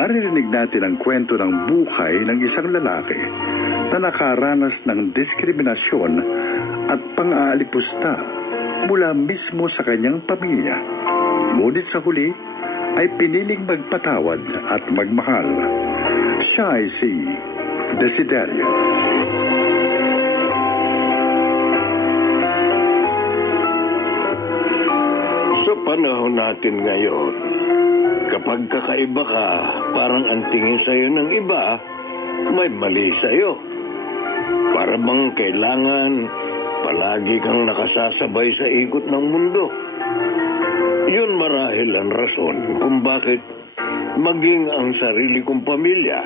Naririnig natin ang kwento ng buhay ng isang lalaki na nakaranas ng diskriminasyon at pang-aalipusta mula mismo sa kanyang pamilya. Ngunit sa huli ay piniling magpatawad at magmahal. Siya ay si Desiderio. Sa panahon natin ngayon, kapag kakaiba ka, parang ang tingin sa'yo ng iba, may mali sa'yo. Para bang kailangan palagi kang nakasasabay sa ikot ng mundo. Yun marahil ang rason kung bakit maging ang sarili kong pamilya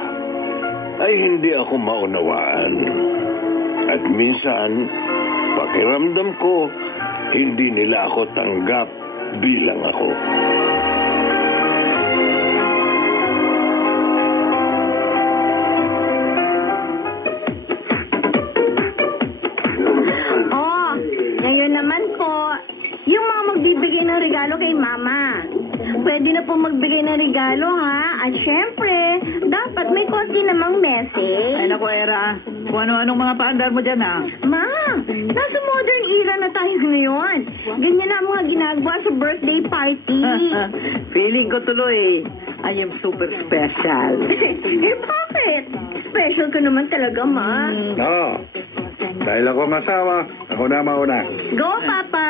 ay hindi ako maunawaan. At minsan, pakiramdam ko, hindi nila ako tanggap bilang ako. Regalo kay Mama. Pwede na po magbigay ng regalo, ha? At syempre, dapat may konti namang message. Ay, naku, Era. Kung ano-anong mga paandar mo dyan, ha? Ma, nasa modern era na tayo ngayon. Ganyan na ang mga ginagawa sa birthday party. Feeling ko tuloy, I am super special. Bakit? Special ka naman talaga, Ma. No. Dahil ako masawa, ako na mauna. Go, Papa!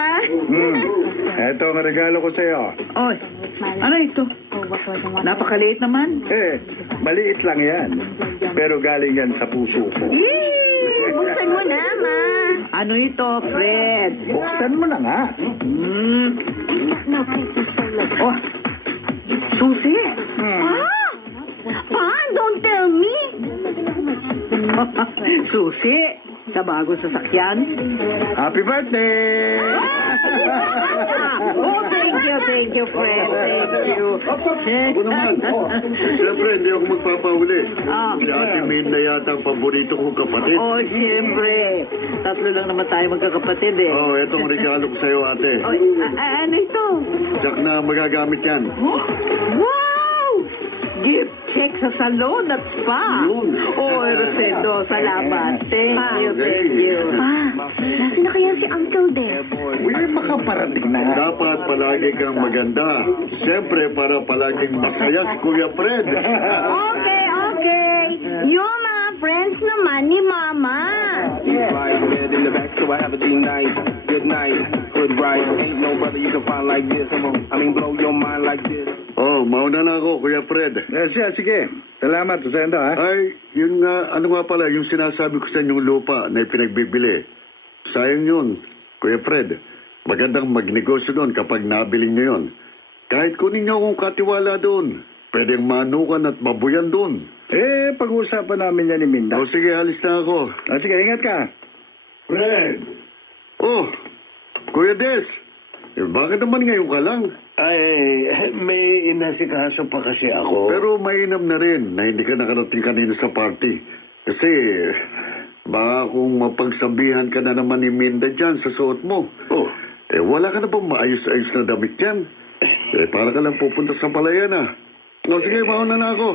Eto ang regalo ko sa'yo. Oy, ano ito? Napakaliit naman. Maliit lang yan. Pero galing yan sa puso ko. Yee! Buksan mo na, Ma. Ano ito, Fred? Buksan mo na nga. Oh, susi. Pa, don't tell me. Susi, sa bagong sasakyan. Happy birthday! Oh, thank you, Fred. Thank you. Ako naman. Siyempre, hindi ako magpapauli. Si Ate Minda yata ang paborito kong kapatid. Oh, siyempre. Tatlo lang naman tayo magkakapatid, eh. Oh, etong regalo ko sa'yo, ate. Oh, ano ito? Jack na magagamit yan. Wow! Gift check sa salon at spa. Oh, Rosendo, salamat. Thank you. Pa, nasa na kaya si Uncle Des? Uy, makaparating na. Dapat palagi kang maganda. Siyempre, para palaging masaya si Kuya Fred. Okay. Yung mga friends naman ni Mama. In the back, so I have a nice, good night, good ride. Ain't no brother you can find like this. Blow your mind like this. Oh, mauna na ako, Kuya Fred. Sige. Salamat, Rosendo, ha? Ay, yun nga, ano nga pala, yung sinasabi ko sa inyong lupa na ipinagbibili. Sayang yun, Kuya Fred. Magandang magnegosyo doon kapag nabili nyo yun. Kahit kunin nyo akong katiwala doon, pwedeng manukan at babuyan doon. Pag-uusapan namin yan ni Minda. O sige, halis na ako. Sige, ingat ka. Fred! Oh, Kuya Des, bakit naman ngayon ka lang? Ay, may inasikaso pa kasi ako. Pero mainam na rin na hindi ka nakarating kanina sa party. Kasi, baka kung mapagsabihan ka na naman ni Minda dyan sa suot mo. Oh. Wala ka na ba maayos-ayos na damit yan? Para ka lang pupunta sa palayan, ah. O sige, mauna na ako.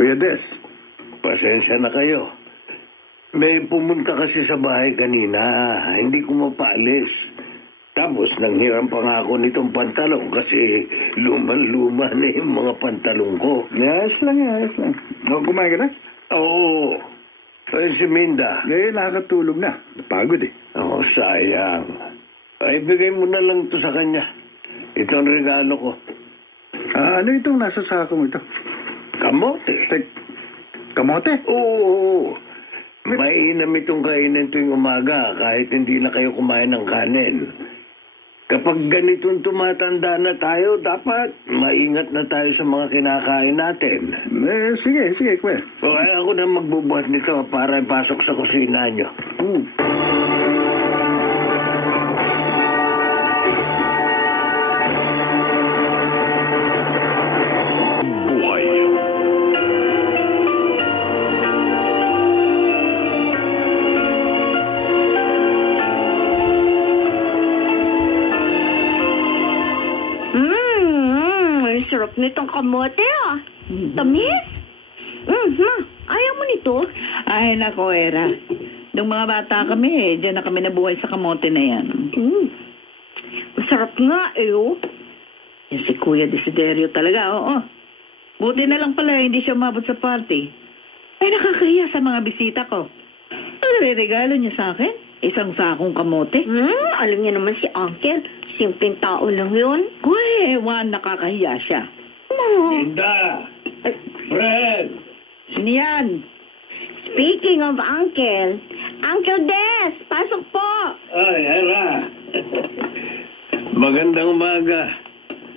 Kuya Des. Pasensya na kayo. May pumunta kasi sa bahay kanina. Hindi ko mapaalis. Tapos nanghiram pa nga ako nitong pantalong kasi luman-luma na yung mga pantalong ko. Ayos lang. Kumain ka na? Oo. Si Minda. Nakakatulog na. Napagod eh. Sayang. Ay, bigay mo na lang to sa kanya. Ito ang regalo ko. Ano itong nasa sako mo ito? Kamote. Kamote? Oo. Mainam itong kainin tuwing umaga kahit hindi na kayo kumain ng kanin. Kapag ganitong tumatanda na tayo, dapat maingat na tayo sa mga kinakain natin. Sige, Kuya. Ako na magbubuhat nito para ipasok sa kusina nyo. sarap nitong kamote, ah. Tamis? Ma, ayaw mo nito? Ay, nako, Era. Nung mga bata kami, dyan na kami nabuhay sa kamote na yan. Masarap nga, oh. Yung si Kuya Desiderio talaga, oo. Buti na lang pala, hindi siya umabot sa party. Ay, nakakahiya sa mga bisita ko. Ano regalo niya sa akin? Isang sakong kamote. Alam niya naman si Uncle. Simpleng tao lang yun. Uy, Juan, nakakahiya siya. Linda! Fred! Sino yan? Speaking of Uncle, Uncle Des, pasok po. Ay, Hera! Magandang umaga.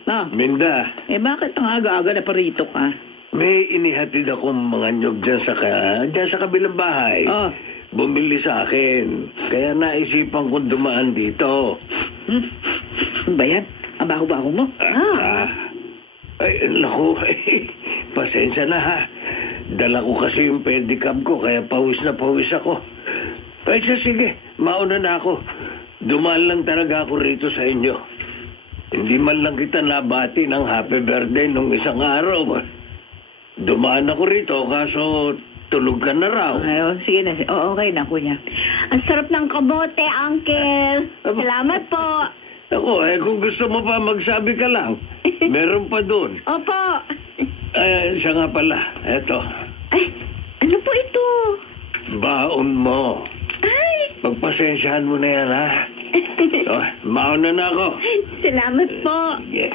Ah, Minda, bakit ang aga-aga na parito ka? may inihatid akong mga nyog dyan sa kabilang bahay. Oh. Bumili sa akin. Kaya naisipan kong dumaan dito. Ano ba yan? Ang baho-baho mo? Ay, naku, pasensya na ha. Dala ko kasi yung pedicab ko, kaya pawis na pawis ako. Ay, sige, mauna na ako. Dumaan lang talaga ako rito sa inyo. Hindi man lang kita nabati ng happy birthday nung isang araw. Dumaan ako rito, kaso tulog ka na raw. Ay, sige na. Okay na, kuya. Ang sarap ng kamote, Uncle. Salamat po. Ako, kung gusto mo pa, magsabi ka lang. Meron pa doon. Opo. Ay, siya nga pala. Eto, Ay, ano po ito? baon mo. Ay, Pagpasensyahan mo na yan, ha? Mauna na ako. salamat po. Yeah.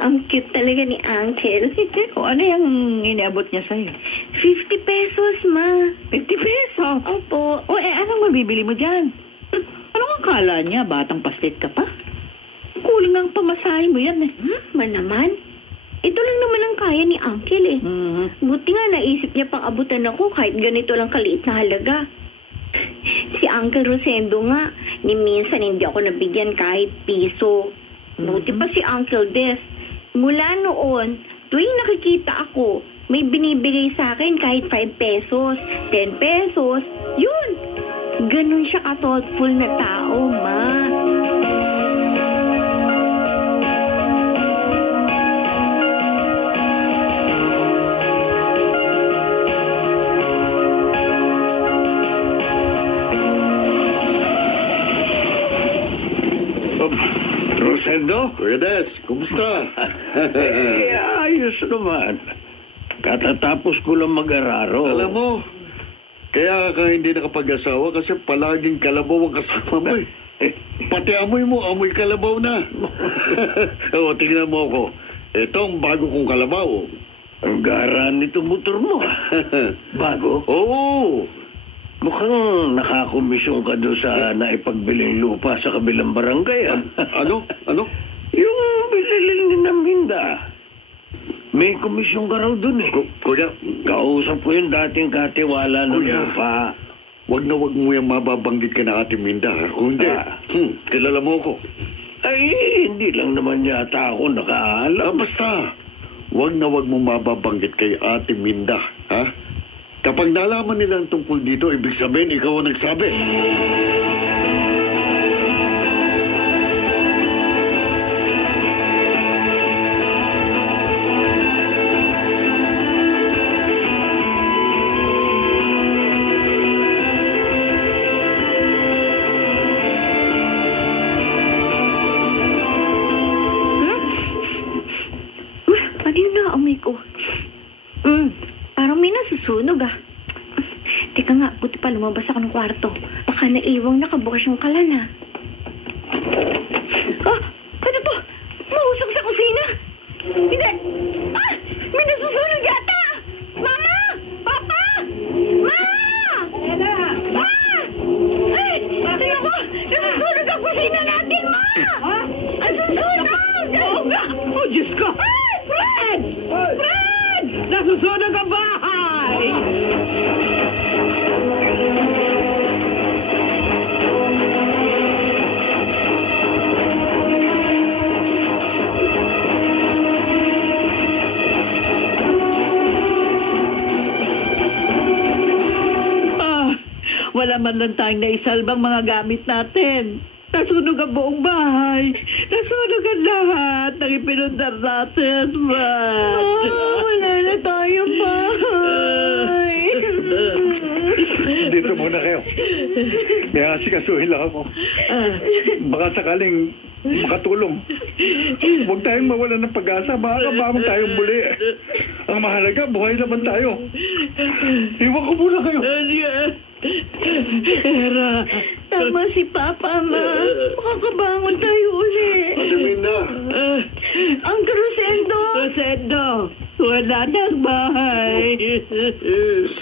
Ang cute talaga ni Uncle. O ano yung iniabot niya sa'yo? 50 pesos, ma. 50 pesos? Opo. O anong mabibili mo dyan? Anong akala niya? Batang paslit ka pa? Kulang ang pamasahe mo yan eh. Naman. Ito lang naman ang kaya ni Uncle eh. Buti nga naisip niya pang abutan ako kahit ganito lang kaliit na halaga. Si Uncle Rosendo nga, ni minsan hindi ako nabigyan kahit piso. Buti pa si Uncle Des. Mula noon, tuwing nakikita ako, may binibigay sa akin kahit 5 pesos, 10 pesos, yun. Ganun siya ka-thoughtful na tao, ma. Rosendo? Kuya Des, kumusta? Ayos naman. Katatapos ko lang mag-araro. Alam mo, kaya ka hindi nakapag-asawa kasi palaging kalabaw ang kasama mo eh. Pati amoy mo, amoy kalabaw na. O, tingnan mo ako. Ito ang bago kong kalabaw. Ang gara nito motor mo. Bago? Oo. Mukhang nakakomisyon ka doon sa naipagbiling lupa sa kabilang barangay, ah. Ano? Ano? Yung bililin ni Naminda. May komisyon ka raw doon eh. Kuya, Kausap ko yung dating katiwala ng Kuya. lupa. wag na wag mo yung mababanggit ka na Ate Minda. Ha? Kung hindi, kilala mo ko. Ay, hindi lang naman yata ako nakaalam. Basta, wag na wag mo mababanggit kay Ate Minda. Ha? Kapag nalaman nila ang tungkol dito, ibig sabihin, ikaw ang nagsabi. Ano yung naamoy ko? Parang may nasusunog ah. Teka nga, buti pa lumabas ako ng kwarto. Baka naiwang nakabukas yung kalan ah. Ano to? Mausok sa kusina? Hindi! May nasusunog yata! Mama! Papa! Ma! Ay! Tingnan mo! Nasusunog ang kusina natin, Ma! Nasusunog! Oo nga! Oh, Diyos ko! Ay! Fred! Fred! Nasusunog ang bahay! Wala man lang tayong naisalbang mga gamit natin. Nasunog ang buong bahay. Nasunog ang lahat ng ipinundar natin, Matt. Wala na tayong bahay. Dito muna kayo. May asikasuhin lang ako. Baka sakaling makatulong. Huwag tayong mawalan ng pag-asa. Makakabamang tayong muli. Ang mahalaga, buhay naman tayo. Iwan ko muna kayo. Era. Tama si Papa, Ma. Makakabangon tayo uli. Padamin na. Uncle Rosendo! Rosendo, wala nang bahay.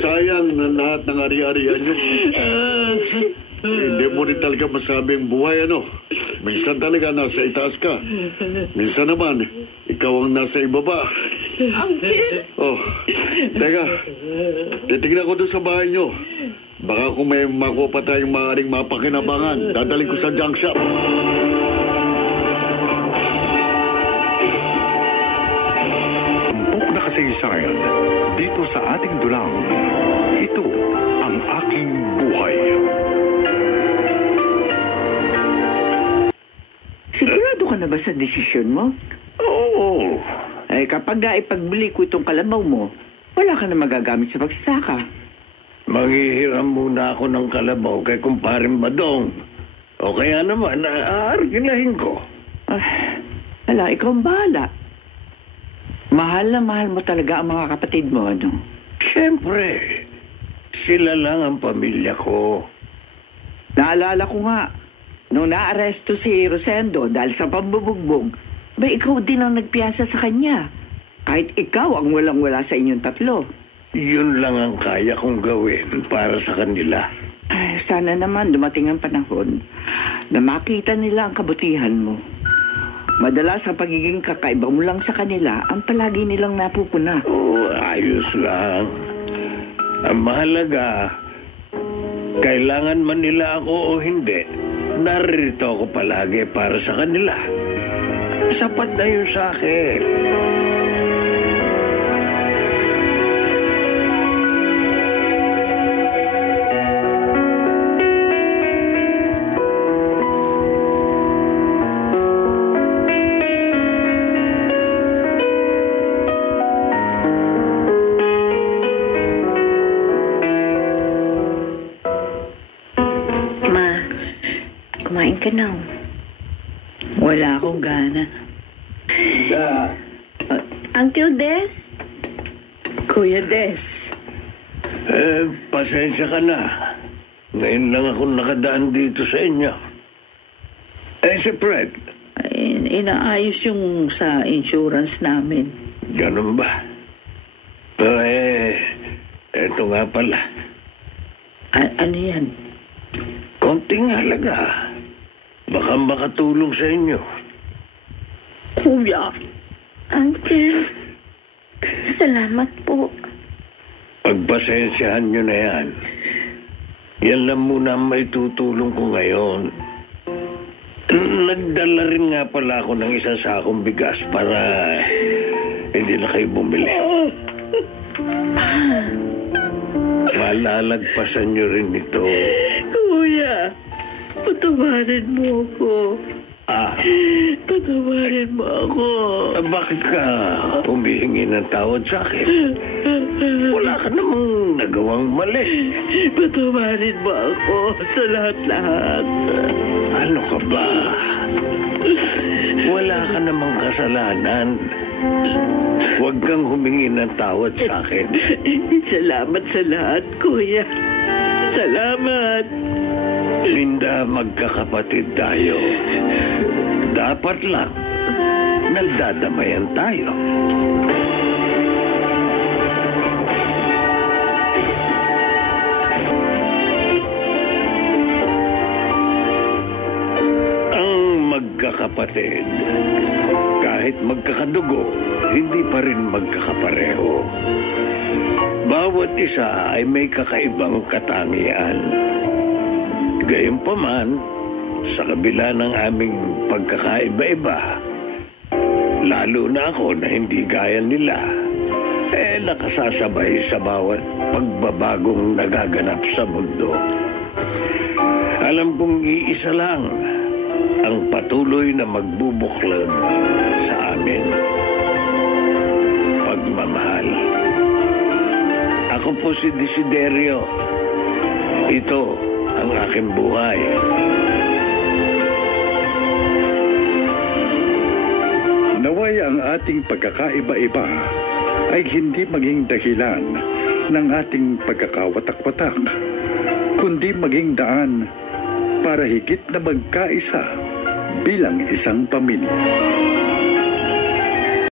Sayang na lahat ng ari-arian nyo. Hindi mo rin talaga masabi ang buhay, ano? Minsan talaga nasa itaas ka. Minsan naman, ikaw ang nasa ibaba. Uncle! Oh, teka. Titignan ko doon sa bahay nyo. Baka kung may makuha pa tayong maaaring mapakinabangan, dadaling ko sa junk shop. Tampok na kasaysayan dito sa ating dulang. Ito ang aking buhay. Sigurado ka na ba sa desisyon mo? Oo. Eh, kapag ipagbili ko itong kalabaw mo, wala ka na magagamit sa pagsasaka. Manghihiram muna ako ng kalabaw kay kumparing Badong. O kaya naman, aarginahin ko. Wala, ikaw ang bahala. Mahal na mahal mo talaga ang mga kapatid mo, ano? Siyempre, sila lang ang pamilya ko. Naalala ko nga, nung naaresto si Rosendo dahil sa pambubugbog, ba ikaw din ang nagpiyasa sa kanya. Kahit ikaw ang walang-wala sa inyong tatlo. Yun lang ang kaya kong gawin para sa kanila. Ay, sana naman dumating ang panahon na makita nila ang kabutihan mo. Madalas ang pagiging kakaiba mo lang sa kanila ang palagi nilang napupuna. Oo, ayos lang. Ang mahalaga, kailangan man nila ako o hindi, naririto ako palagi para sa kanila. Sapat na yun sa akin. Kumain ka na. Wala akong gana. Uncle Des? Kuya Des. Pasensya ka na. Ngayon lang ako nakadaan dito sa inyo. Si Fred. Inaayos yung sa insurance namin. Ganun ba? Eto nga pala. Ano yan? Konting halaga. Baka makatulong sa inyo. Kuya. Uncle, salamat po. Pagpasensyahan nyo na yan. Yan lang muna ang may tutulong ko ngayon. Nagdala rin nga pala ako ng isang sakong bigas para hindi na kayo bumili. Malalagpasan nyo rin ito. Kuya, patawarin mo ako. Patawarin mo ako. Bakit ka humihingi ng tawad sa akin? Wala ka namang nagawang mali. Patawarin mo ako sa lahat-lahat. Ano ka ba? Wala ka namang kasalanan. Huwag kang humingi ng tawad sa akin. Salamat sa lahat, kuya. Salamat. Linda, magkakapatid tayo. Dapat lang, nagdadamayan tayo. Ang magkakapatid, kahit magkakadugo, hindi pa rin magkakapareho. Bawat isa ay may kakaibang katangian. Gayunpaman, sa kabila ng aming pagkakaiba-iba, lalo na ako na hindi gaya nila, nakasasabay sa bawat pagbabagong nagaganap sa mundo. Alam kong iisa lang ang patuloy na magbubuklod sa amin. Pagmamahal. Ako po si Desiderio. Ito ang aking buhay. Naway ang ating pagkakaiba-iba ay hindi maging dahilan ng ating pagkakawatak-watak, kundi maging daan para higit na magkaisa bilang isang pamilya.